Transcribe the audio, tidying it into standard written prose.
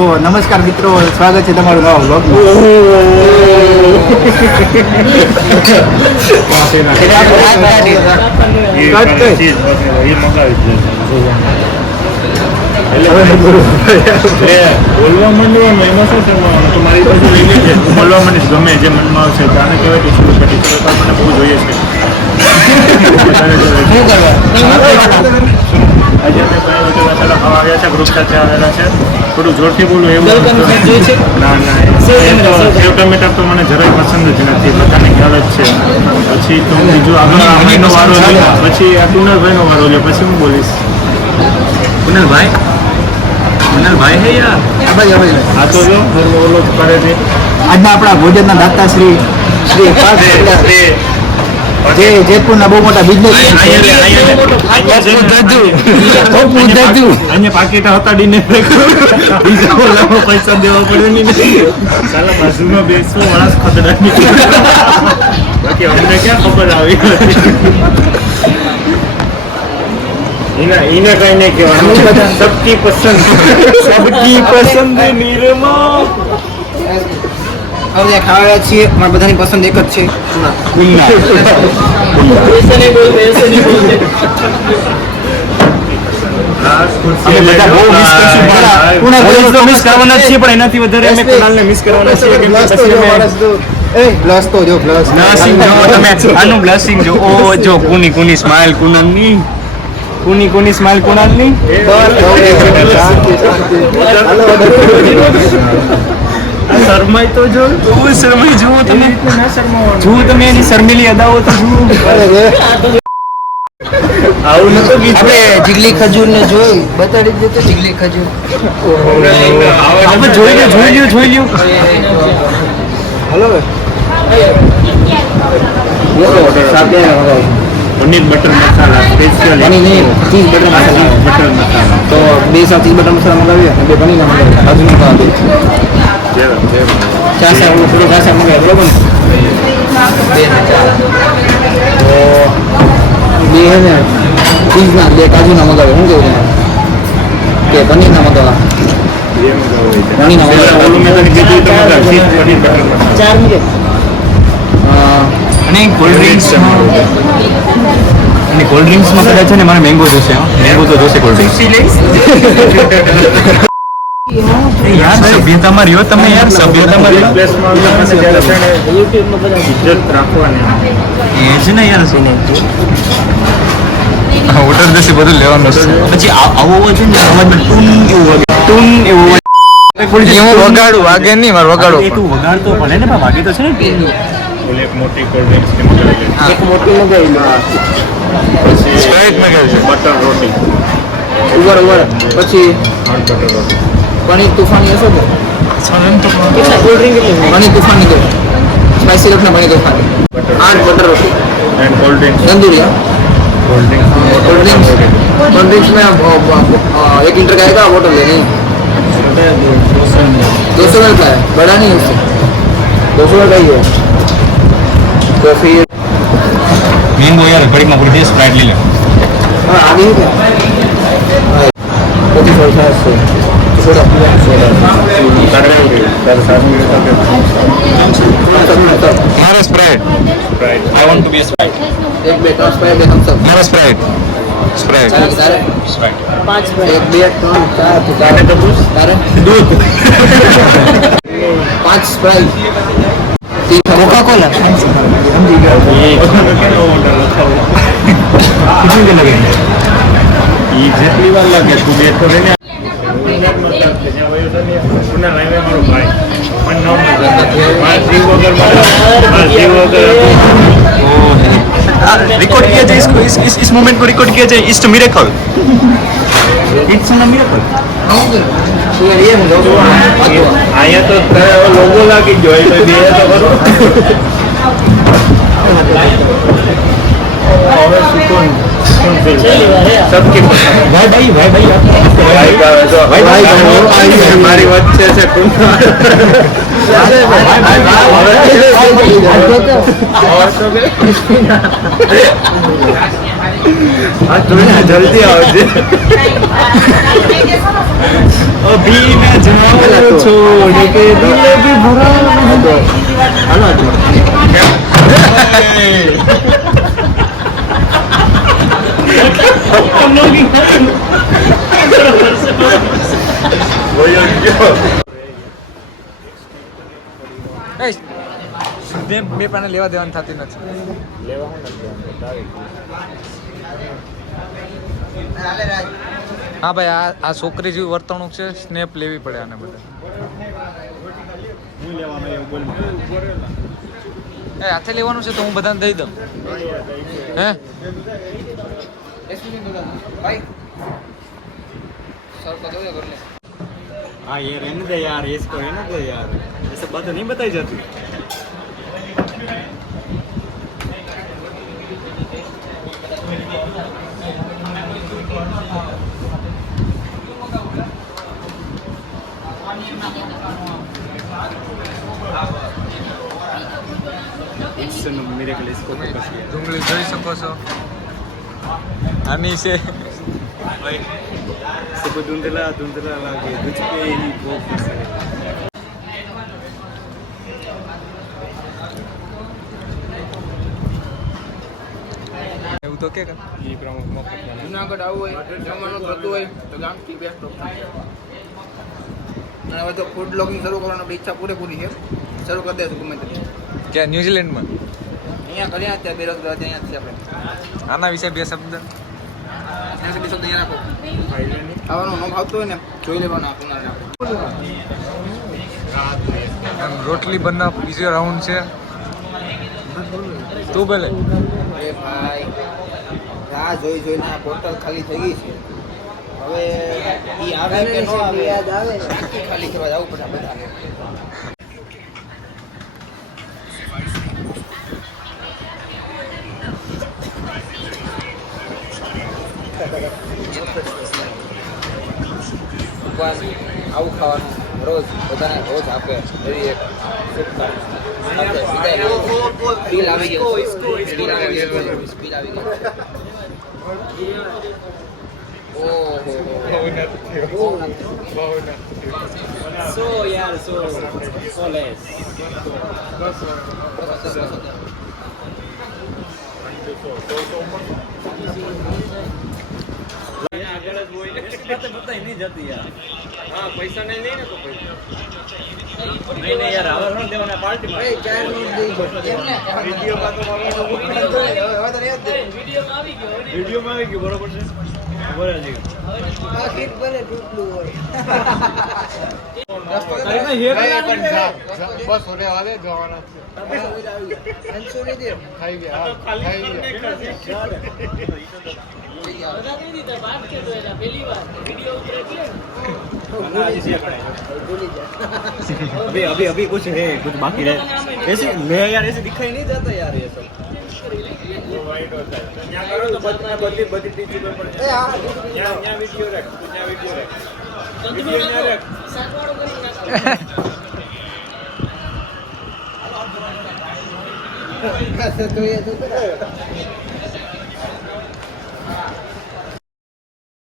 તો નમસ્કાર મિત્રો, સ્વાગત છે તમારું નવા વ્લોગમાં. બોલવા માંડવાનું એમાં શું છે, તમારી પાસે લઈને છે બોલવા માંડીશ ગમે જે મનમાં આવશે જાણે કહેવાય કે શું પટી તો મને બહુ જોઈએ છે. આજે અમે કઈ રીતે મસાલા ખાવા આવ્યા છે, ગ્રુપ સાથે આવેલા છે. થોડું જોરથી બોલું એવું ના સેવ ટમેટા તો મને જરાય પસંદ જ નથી, બધાને ખ્યાલ જ છે. પછી તો બીજું આગળ ભાઈનો વારો લે, પછી આ કુનલભાઈનો વારો લે, પછી હું બોલીશ. કુનલભાઈ હે યાર. આ તો જો ઓલો કરે છે. આજના આપણા ભોજનના દાતા શ્રી જે જેતપુરના બહુ મોટા બિઝનેસ અહીંયા પાકીટા હતાડીને બીજા ઓલામાં પૈસા દેવા પડે નહીં. સાલા બાજુમાં બેસવું માણસ ખતરાની બાકી અમને ક્યાં ખબર આવી એને કઈ નહીં કહેવાનું. સબકી પસંદ નિરમા. હવે ખાવા છીએ, મારા બધાની પસંદ એક જ છે, પણ એનાથી વધારે અમે કુણાલને મિસ કરવાના છીએ. પ્લસ તો જો પ્લસ બ્લશિંગ જો તમે આનું બ્લશિંગ જો ઓ જો કુની સ્માઈલ કુનાલની કુની સ્માઈલ કુનાલની શરમાઈ તો જો શરમાઈ જુઓ તમે જુઓ તમે એની શર્મિલી અદાઓ તો જુઓ. આવું નતો આપણે જીગલી ખજૂર ને જોઈ બતાડી દે તો જીગલી ખજૂર આપણે જોઈ લ્યો હલો પનીર બટર મસાલા સ્પેશિયલ ચીઝ બટર મસાલા તો 2 સાથ ચીઝ બટર મસાલા મંગાવીએ અને 2 પનીર મંગાવીએ હજુ નહીં ખાવા ચાર સાત મંગાવીએ બરોબર ને તો 2 હે ને ચીઝના 2 કાજુના મંગાવીએ. શું કેવું કે પનીરના મંગાવવા ચાર મંગાવીએ. અને કોલ્ડ ડ્રિંક્સમાં કદાચ છે ને મારે મેંગો જોશે. મેંગો તો જોશે કોલ્ડ ડ્રિંક્સ. યાર સભ્યતામાં રહ્યો તમે, યાર સભ્યતામાં રહ્યો. ઇજ્જત રાખવાની એ જ ને યાર ઓર્ડર જશે બધું લેવાનું છે. પછી આવો છે ને અવાજમાં ટૂન એવું વગાડું વાગે નહીં મારે વગાડું. તું વગાડતો પડે ને પણ વાગે તો છે ને એક મોટી કોલ્ડ ડ્રિંક્સ એક મોટી મંગાવી લો. સ્પ્રાઇટ મંગાવી છે. બટર રોટી ઉભર પછી બટર રોટી પનીર તુફાની હશે તો કેટલા કોલ્ડ ડ્રિંક પનીર તુફાની દો. સ્પાઈસી રખના પનીર તુફાની 8 બટર रोटी and cold drinks tandoori cold drinks cold drinks में 1 लीटर का आएगा बोतल लेनी 200 का है, बड़ा नहीं उससे 200 का ही है. तो फिर मैंगो यार बड़ी में पूरी स्प्राइट ले लो. हाँ आगे ही क्या तो थोड़ा मारा Sprite. I want to be Sprite. एक बेटा स्प्राइट हम सब मारा स्प्राइट. स्प्राइट. स्प्राइट. 5 1 2 3 4 तो पूछ तारे दूध 5 स्प्राइट 3 कोका कोला कितने के लगे ये જેટલી વાર લાગે તું બેઠો રહે ને પુના લાઈવે મારો ભાઈ મન નામ મારા જીવ વગર મારા જીવ વગર रिकॉर्ड किया जाए इसको इस मोमेंट को रिकॉर्ड किया जाए. It's a miracle. It's a miracle. ये हम लोग અહીંયા તો લોગો લાગી ગયો એટલે બે તો કરો હવે સુકૂન सबकी पसंद भाई भाई हमारी वच्चे से जल्दी आओ अभी मैं जनाब छोड़ के दिल भी भरा હાલો આજ બે પાને લેવા દેવાની થતી નથી. હા ભાઈ, આ છોકરી જેવી વર્તણૂક છે, સ્નેપ લેવી પડે આને બધા. હાથે લેવાનું છે તો હું બધાને દઈ દઉં. હે हाँ ये रहने दे यार, ये इसको रहने दे यार, ये सब बातें नहीं बताई जाती. मेरे के लिए इसको ડુંગળી જોઈ શકો છો. આની છે सब धुंधला धुंधला लागे तुझ पे ही फोकस है. એવું તો કે ये प्रमुख मौका જુનાગઢ આવવું હોય, જમવાનું થતું હોય તો ગામથી બેસ્ટ ઓપ્શન છે. અને હવે તો ફૂડ બ્લોગિંગ શરૂ કરવાની આપણી ઈચ્છા પૂરેપૂરી છે. શરૂ કરી દઈશું ગમે તે. ક્યાં ન્યુઝીલેન્ડમાં? અહીંયા કર્યા અત્યારે બેરોજગાર છે, અહીંયા જ છે આપણે. આના વિશે બે શબ્દ. એના વિશે બે શબ્દ અહીંયા રાખો. ખાવાનું ન ભાવતું હોય ને જોઈ લેવાનું આપણને. આમ રોટલી બનાવ, બીજો રાઉન્ડ છે. તું બોલે. અરે ભાઈ, રાહ જોઈ જોઈને આ બોટલ ખાલી થઈ ગઈ છે. હવે ઈ આવે કે ન આવે, યાદ આવે ટાંકી ખાલી કરવા જવું પડે બધાને. ઉપવાસ આવું ખાવાનું રોજ બધાને રોજ આપે એવી એક શુભકામના. બિલ આવી ગયો, બિલ આવી ગયો, બિલ આવી ગયો. So यार so less. बताई नहीं जाती यार. हाँ पैसा नहीं नहीं ना तो पैसा नहीं यार आवर न देवाना पार्टी में वीडियो માં તો वीडियो માં આવી ગયો બરોબર છે. બરાબર છે. આ કીટ ભલે તૂટલું હોય. બસ ઓરે વાલે જવાના છે. અંશુ ને દે ખાઈ ગયા ખાઈ ગયા. अभी अभी अभी कुछ है कुछ बाकी है ऐसे मैं यार ऐसे दिखाई नहीं जाता यार ये सब. વાઈટ હોતા है ત્યાં કરો તો બધી બધી ટીચર પર એ હા ત્યાં વિડિયો રાખ, ત્યાં વિડિયો રાખ, વિડિયો ના રાખ. તો એ તો